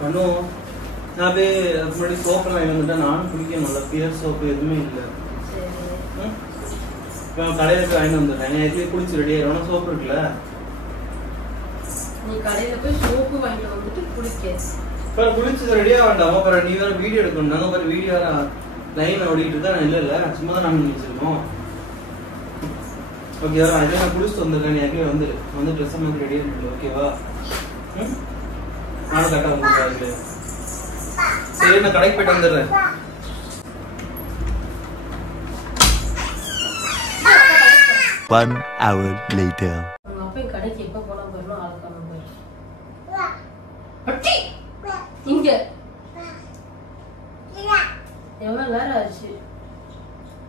பண்ணுவோம். நான் போய் முன்னாடி சோப்பு வாங்கி வந்துட்டேன். நானும் குளிக்கணும்ல, பியர் சோப்பு எதுவுமே இல்லை. இப்போ கடையில் போய் வாங்கிட்டு வந்துட்டேன். எதுலேயும் குளிச்சு ரெடி ஆயிடும். சோப்பு இருக்குல்ல, நீ கடையில் போய் சோப்பு வாங்கிட்டு வந்துட்டு குளிக்க. இப்போ குளிச்சு ரெடியாக வேண்டாம். அப்புறம் நீ வேற வீடியோ எடுக்கணும். நாங்கள் அப்புறம் வீடியோ வேற லைன் ஓடிட்டு தான். இல்லை சும்மா தான் நாங்கள் நினைச்சிருக்கோம். ஓகேவா? இதே நான் குளிச்சுட்டு வந்திருக்கேன். நீ யாருக்கே வந்து ட்ரெஸ் மாதிரி ரெடியாக இருக்கு. ஓகேவா? நானும் கரெக்டாக வந்துருக்கேன். சரி, நான் கடைக்கு போயிட்டு வந்துடுறேன். One hour later. உங்க அப்பா கடைக்கு எப்ப போனா போறோம் ஆளுக்காம போறோம். இங்க எவ்வளவு நேரம் ஆச்சு?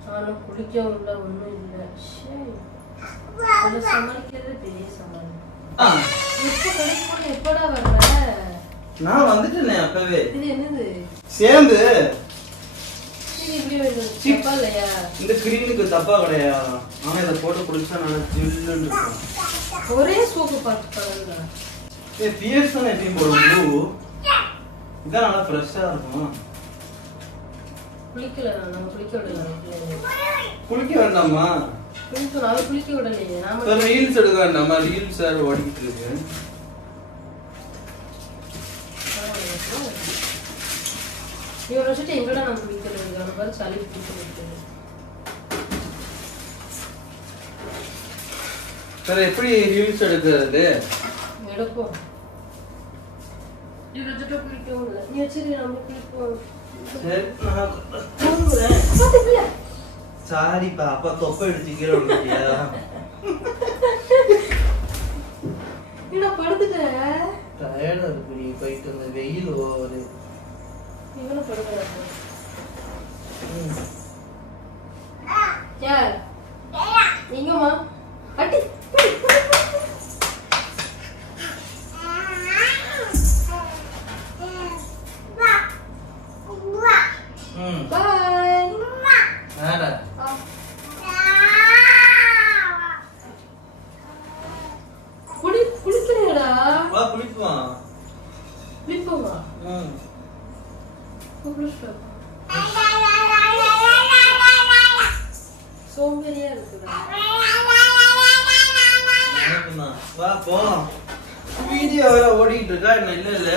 நானும் குளிக்கவும் இல்லை, ஒன்றும் இல்லை. சரி, அதை சமாளிக்கிறது பெரிய சமாளி. எப்போ கடைக்கு போன எப்படா வர்ற? நான் வந்துட்டேனே அப்பவே. இது என்னது சேம்பு? தப்பா இல்லையா? இந்த கிரீனுக்கு தப்பா கிடையாது. ஆனா இதை போட்டு குடிச்சா நல்லா ஜில்லுன்னு இருக்கும். ஒரே சோப்பு பார்த்து பழகுங்க. பியர்ஸ் தான் எப்பயும் போடுவோம். இதான் நல்லா ஃப்ரெஷ்ஷா இருக்கும். குளிக்கல, நான் குளிக்க விடல. குளிக்க வேண்டாமா? குளிக்க குளிக்க விடலையே. நாம ரீல்ஸ் எடுக்க வேண்டாமா? ரீல்ஸ் சார் ஓடிக்கிட்டு இருக்கு. இவ்வளோ வருஷத்தை எங்கடா நான் குளிக்கிறது? அவனை பார்த்து சளி பிடிச்சிருக்கு. சார் எப்படி ரீல்ஸ் எடுக்கிறது? எடுப்போம். இவ்வளோ குளிக்கவும் இல்லை. நீ வச்சுரு, நம்ம குளிப்போம். சாரிப்பா, அப்பா தொப்பை எடுத்து கீழே விழுந்துட்டியா? நான் படுத்துட்டேன். டயர்டா இருக்கு. நீ போயிட்டு வந்த வெயில் ஓவரு. இவனும் படுக்கிறான். யார் நீங்கம்மா? அட்டி சோம்பேறியா இருக்குதா? வா போலாம். வீடியோ வேற ஓடிட்டு இருக்கா? என்ன இல்ல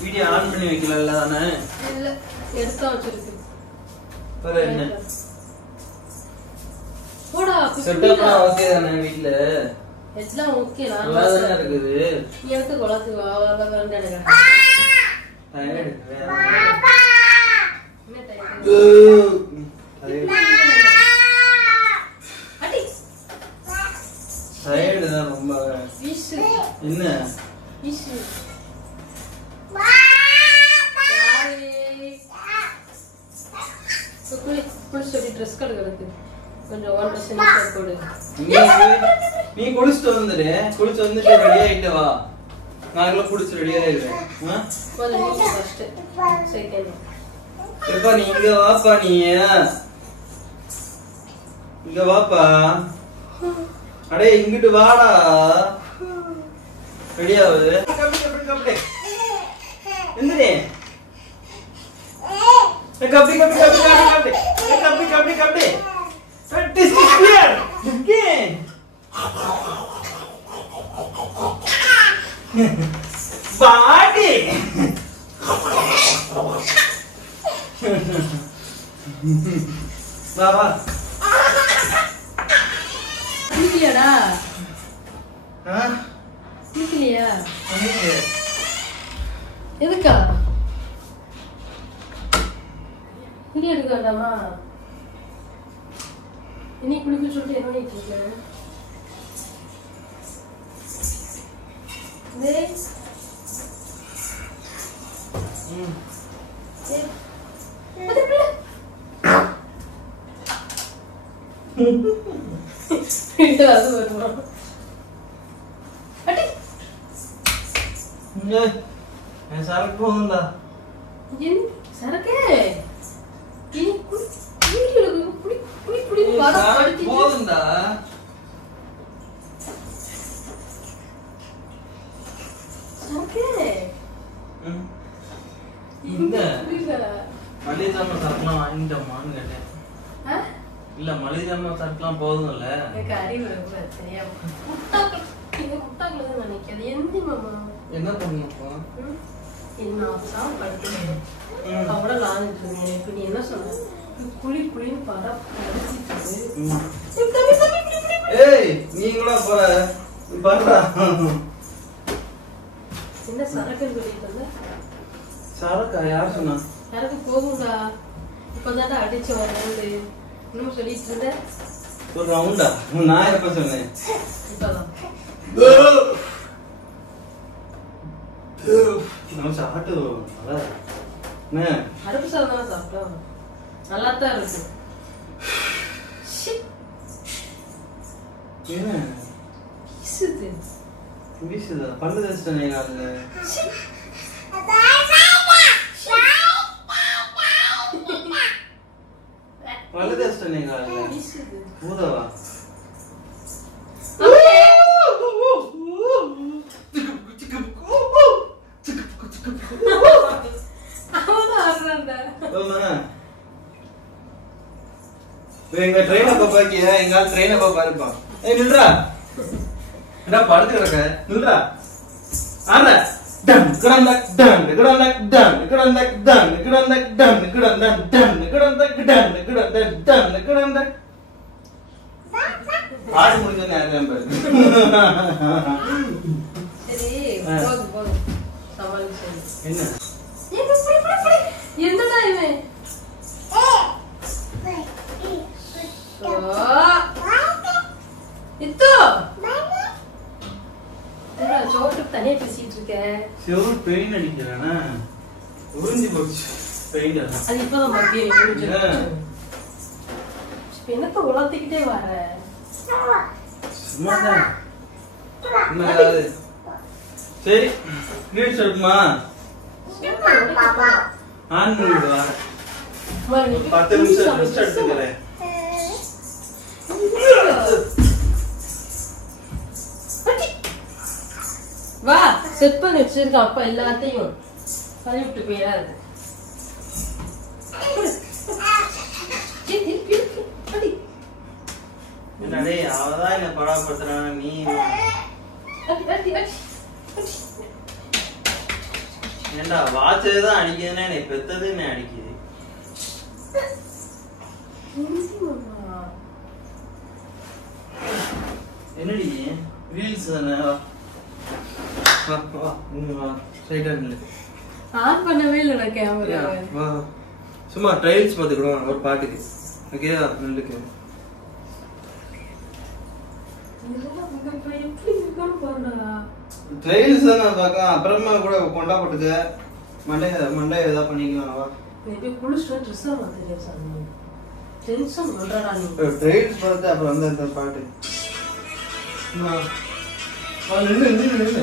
வீடியோ ஆன் பண்ணி வைக்கல தானே? இல்ல, எடுத்தா வச்சிருக்கு. வேற என்ன போடா. செட்டப்லாம் ஓகே தானே? வீட்ல எல்லாம் ஓகே. நல்லா தானே இருக்குது. நீ எடுத்து குளத்துக்கு வா. வந்து எனக்கு டயர்டு. என்ன டயர்டு தான் ரொம்ப. என்ன ட்ரெஸ் கடுக்கிறது கொஞ்சம் போடு. நீ குளிச்சுட்டு வந்துடு. குளிச்சு வந்துட்டு ரெடி ஆயிட்டு வா. நாங்களும் குளிச்சு ரெடி ஆயிடுறேன். எப்பா நீ இங்க வாப்பா. நீ இங்க வாப்பா. அடே இங்கிட்டு வாடா. ரெடி ஆகுது. எந்திரி. Kabaddi kabaddi kabaddi kabaddi kabaddi kabaddi kabaddi. Practice is clear. Again. Body. வா வா. குளிக்கலையாடா? ஆ? குளிக்கலையா? எதுக்கா? இனி எடுக்க வேண்டாமா? இனி குளிக்க சொல்லிட்டு என்ன பண்ணிட்டு இருக்க? அது வருமா? அடி சரக்கு போகும்டா. சரக்கு போகும்டா. இந்த மளிகை ஜாமான் சரக்குலாம் வாங்கிட்டோமான்னு கேட்டேன். இல்ல மளிகை ஜாமான் சரக்குலாம் போதும்ல. எனக்கு அறிவு ரொம்ப தெரியாம முட்டாக்குள்ளது நினைக்காது. எந்தி மாமா என்ன பண்ணப்போ என்ன சாப்பிட்டு படுத்துறேன் அவ்வளோ லாந்துட்டு இருந்தேன். இப்ப நீ என்ன சொன்ன குழி குழின்னு பாரா ஏய் நீங்களா போற பாருடா. என்ன சரக்கு சொல்லிட்டு வந்த? சரக்கா யார் சொன்னா? சரக்கு போகும்டா. இப்பதான்டா அடிச்சு வரேன் இன்னும் சொல்லிட்டு இருந்த. ஒரு ரவுண்டா நான் எப்ப சொன்னேன்? இப்பதான் நம்ம சாப்பிட்டு அறுப்பு சாதம் தானே சாப்பிட்டோம். நல்லா தான் இருக்கு. வீசுதா பல்லு தேய்ச்சிட்டேனே காலைல. பல்லு தேய்ச்சிட்டேனே காலைல. பூதவா எங்க ட்ரெயினை பாப்பாக்கி எங்க ட்ரெயினை பாப்பா இருப்பான். ஏய் நில்றா என்ன படுத்து கிடக்க நில்றா. ஆற டம் கிடந்தக் டம் கிடந்தக் டம் கிடந்தக் டம் கிடந்தக் டம் கிடந்தக் டம் கிடந்தக் டம் கிடந்தக் டம் கிடந்தக் பாட்டு முடிஞ்ச நேரம் பாரு. சரி போதும் போதும் சமாளிச்சு. என்ன என்னடா இவன் சோட்டுக்கு தனியா பேசிட்டு இருக்க. சிவரு பெயிண்ட் அடிக்கிறானா உறிஞ்சி போச்சு பெயிண்ட். அது இப்பதான் மத்திய என்னத்த உலர்த்திக்கிட்டே வர சும்மாதான். சரி கிரீட் சொல்லுமா ஆன் பண்ணிடுவா. 10 நிமிஷம் ரெஸ்ட் எடுத்துக்கிறேன். வா செட் பண்ணி வச்சிருக்க அப்பா எல்லாத்தையும் கழுவி விட்டு போயிடாது. என்னடே அவதான் என்ன படாப்படுத்துறான நீ. ஏண்டா வாட்சதான் அடிக்குதுன்னா என்னை பெத்தது என்ன அடிக்குது. என்னடி ரீல்ஸ் தானே. ஆன் பண்ணவே இல்ல கேமரா. சும்மா ட்ரைல்ஸ் பார்த்துக்கிடுவோம் ஒரு பாட்டுக்கு. ஓகே நெல்லுக்கு ட்ரைல்ஸ் தானே பார்க்க. அப்புறமா கூட கொண்டா போட்டுக்க மண்டே ஏதாவது பண்ணிக்கலாம். ட்ரைல்ஸ் பார்த்து அப்புறம் வந்து அந்த பாட்டு நின்று நின்று நின்று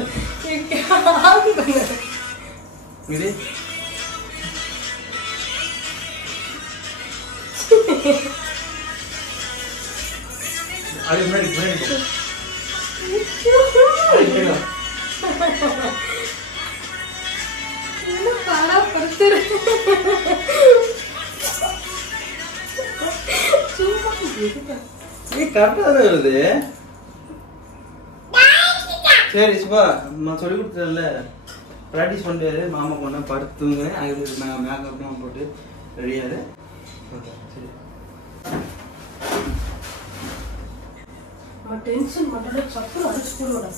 அது முன்னாடி கரெக்டா தான் வருது. சரி சுபா நான் சொல்லி கொடுத்தேன்ல ப்ராக்டிஸ் பண்ணிட்டு மாமா கொண்டா படுத்துங்க. அது நாங்கள் மேக்கப்லாம் போட்டு ரெடியாது. சரி டென்ஷன் மட்டும் சத்து அடிச்சு போடுவாங்க.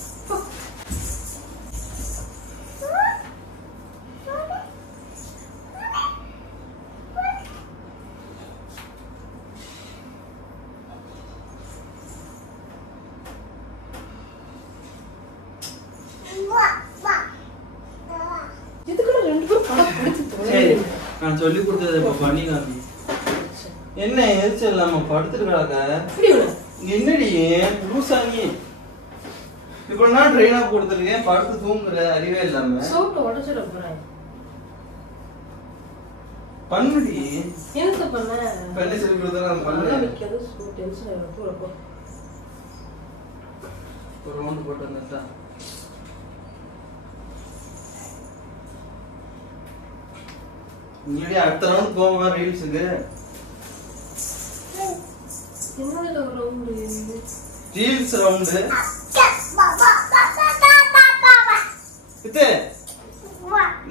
நான் சொல்லி கொடுத்தது இப்ப பண்ணிக்காம என்ன எரிச்சல் இல்லாம படுத்துருக்காங்க. என்னடி லூசாங்கி இப்ப நான் ட்ரெயின் ஆஃப் கொடுத்துருக்கேன். படுத்து தூங்குற அறிவே இல்லாம பண்ணுடி. என்ன பண்ண பண்ணி சொல்லி கொடுத்தா பண்ணு. ஒரு ரவுண்ட் போட்டு வந்தா இங்கே அடுத்த ரவுண்ட் போவோமா ரீல்ஸுக்கு? என்னோட ஒரு ரவுண்டு ரீல்ஸ் ரவுண்டு.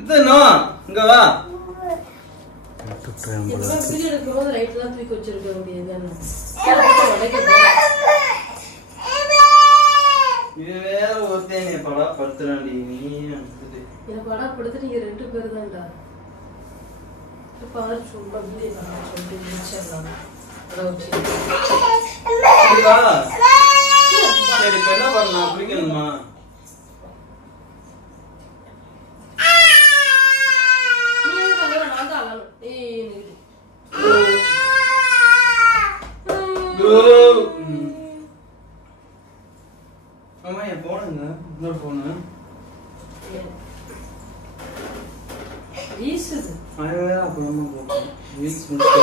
இது நோ இங்க வா. எல்லாம் வீடியோ எடுக்கும்போது லைட்லாம் தூக்கி வச்சிருக்க முடியாது. இது வேற ஒருத்தன் நீ படா படுத்துறான்டி நீ. என்ன படா படுத்து நீங்க 2 பேர் தான்டா. பாரு சும்மா வீடியோ பண்ண சொல்லிட்டு முடிச்சிடலாம். அட சரி இப்ப என்ன பண்ணலாம்? பிடிக்கணுமா? ஆமா என் போனுங்க இன்னொரு போனு வீசுது. அப்புறமா போகும். வீஸ் முடிச்சு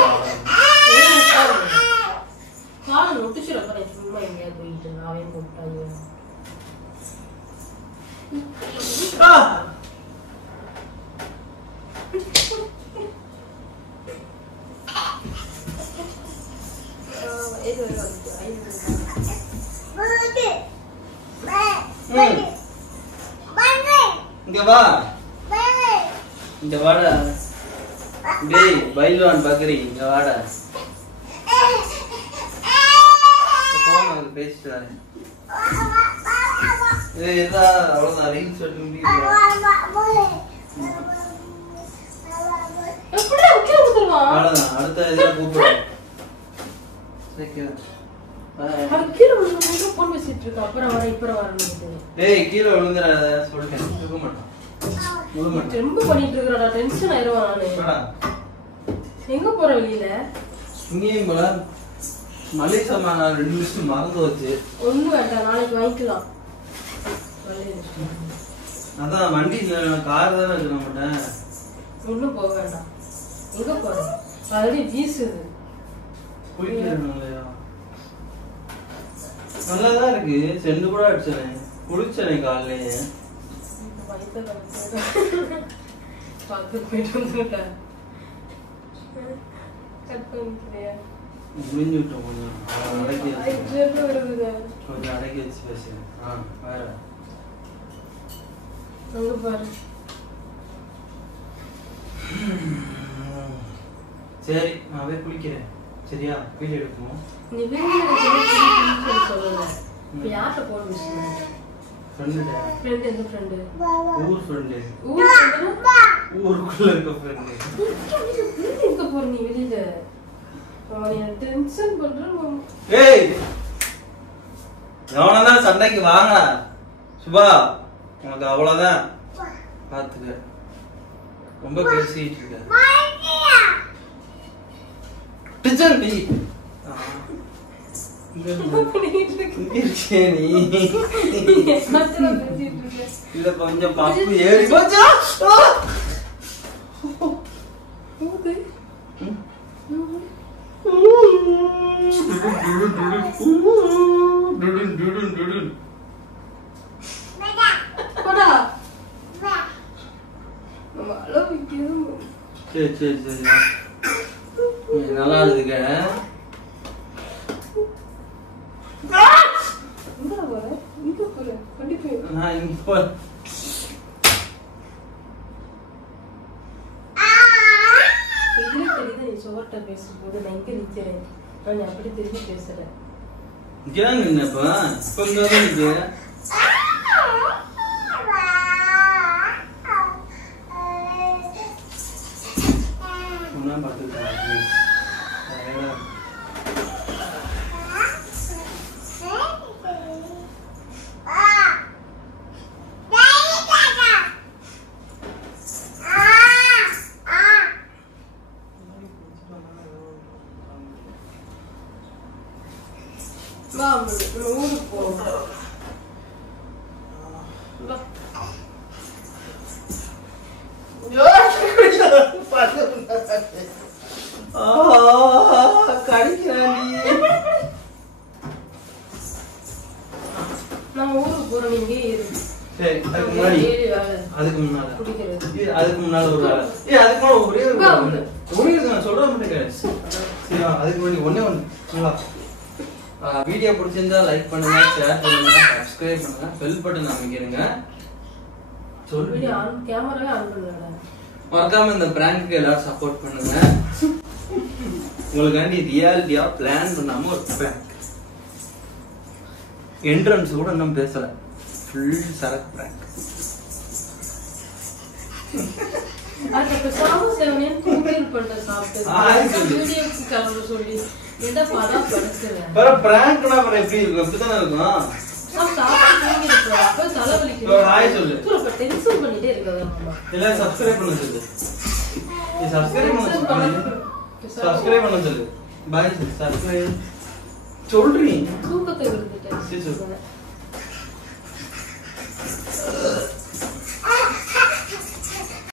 காலை நொட்டிச்சுரப்ப நான் சும்மா எங்கேயாவது போயிட்டு அவன் போட்டாங்க. இங்க வா. இங்க வாடா. டேய் பைல்வான் பக்கரி இங்க வாடா. போன் பேசிட்டு வரேன். ஏய் இதா அவ்வளவுதான் ரீல்ஸ் எடுத்து முடிக்கிறேன். எப்படி ஓகே வந்துருவா? அவ்வளவுதான் அடுத்த இதுல கூப்பிடுறேன். சரி கீழே விழுந்து போன் பேசிட்டு இருக்கா. அப்புறம் வர இப்ப வரணும். டேய் கீழே விழுந்துறாத சொல்லிட்டேன். இருக்க மாட்டான். ரொம்ப பண்ணிட்டு இருக்கறடா. டென்ஷன் ஆயிடுவா நானு. எங்க போற வெளியில? இங்கேயும் போல மளிகை சாமான் 2 நிமிஷம் மறந்து வச்சு. ஒண்ணு வேண்டாம் நாளைக்கு வாங்கிக்கலாம். அதான் வண்டி கார் தானே இருக்கு நம்மகிட்ட. ஒண்ணும் போக வேண்டாம். எங்க போற? ஆல்ரெடி வீசுது. குளிக்கலையா? நல்லாதான் இருக்கு. செண்டு கூட அடிச்சேன். குளிச்சனே காலையிலே. பார்த்து போயிட்டு வந்துட்டேன். கட் பண்ணிக்கிறியா? முடிஞ்சு விட்டோம் கொஞ்சம். அடக்கி வருதுங்க. கொஞ்சம் அடக்கி வச்சு பேசுறேன். வேற அங்க பாரு. சரி நான் போய் குளிக்கிறேன். சரியா? வீடியோ எடுக்கணும். நீ வீடியோ சொல்லல. இப்ப யார்கிட்ட போன் பேசுற? ஃப்ரெண்டுடா. ஃப்ரெண்ட் எந்த ஃப்ரெண்டு? ஊர் ஃப்ரெண்டு. ஊர் ஃப்ரெண்டுனா ஊருக்குள்ள இருக்க ஃப்ரெண்டு. எங்க போற நீ வெளியில? அவன் டென்ஷன் பண்றான். ஏய் எவனதா சண்டைக்கு வாங்க சுபா. உனக்கு அவ்வளவுதான் பாத்துக்க. ரொம்ப பேசிட்டு இருக்க. டிச்சன் டி இத கொஞ்சம் பப்பு ஏறி போச்சா? சரி சரி சரி நல்லா இருக்குங்க. நான் இப்போ சோர்ட்ட பேசும்போது நான் எங்க நிக்கிறேன். நான் அப்படி திரும்பி பேசுறேன். ஏன் நின்னப்பா இப்ப இங்க வந்து நான் பாத்துக்கிறேன். ஊருக்கு போவோம். நான் ஊருக்கு போறேன். நீங்க சரி அதுக்கு முன்னாடி அதுக்கு முன்னால ஒரு ஆளு. அதுக்கு முன்னால ஒரே ஒரு நான் சொல்ற மட்டும் கேளு. சரியா? அதுக்கு முன்னாடி ஒண்ணே ஒண்ணு. வீடியோ பிடிச்சிருந்தா லைக் பண்ணுங்க, ஷேர் பண்ணுங்க, சப்ஸ்கிரைப் பண்ணுங்க, பெல் பட்டன் அமைக்கிறீங்க. சொல்லு. வீடியோ ஆன் கேமராவே ஆன் பண்ணுங்க. மறக்காம இந்த பிராங்க்கு எல்லாரும் சப்போர்ட் பண்ணுங்க. உங்களுக்காண்டி ரியாலிட்டியா பிளான் பண்ணாம ஒரு பிராங்க். என்ட்ரன்ஸ் கூட இன்னும் பேசல. ஃபுல் சரக்கு பிராங்க். அதுக்கு சாமு சேவனியன் குக்கிங் பண்ண சாப்பிட்டு வீடியோக்கு கலந்து சொல்லி எந்த படம் படுத்துறேன். பர பிராங்க்னா பர எப்படி இருக்கும்? அப்படிதான் இருக்கும். நான் சாப்பிட்டு தூங்கி இருப்பேன். அப்ப தலைவலிக்குது. ஹாய் சொல்லு. இப்ப டென்ஷன் பண்ணிட்டே இருக்காங்க அம்மா. எல்லாம் சப்ஸ்கிரைப் பண்ண சொல்லு. நீ சப்ஸ்கிரைப் பண்ண சொல்லு. சப்ஸ்கிரைப் பண்ண சொல்லு. பாய் சொல்லு. சப்ஸ்கிரைப் சொல்றீ. தூக்கத்தை விட்டுட்டேன். சரி சொல்லு.